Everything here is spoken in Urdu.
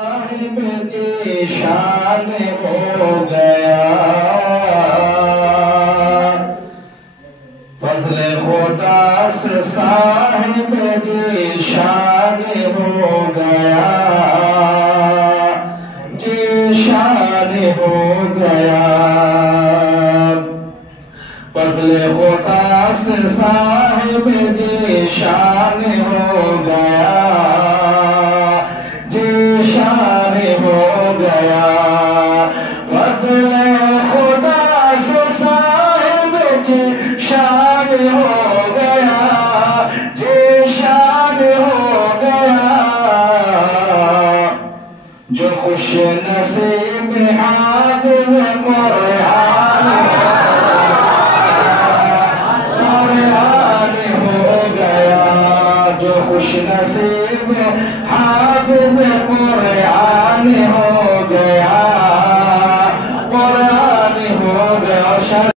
صاحب کی شان ہو گیا، فضل خدا سے صاحب کی شان ہو گیا، جی شان ہو گیا، فضل خدا سے صاحب کی شان ہو گیا، شان ہو گیا، فضل خدا سے صاحب جی شان ہو گیا، جی شان ہو گیا، جو خوش نصیب حافظ قرآن ہو گیا، جو خوش نصیب حافظ قرآن ہو گیا، قرآن ہو گیا۔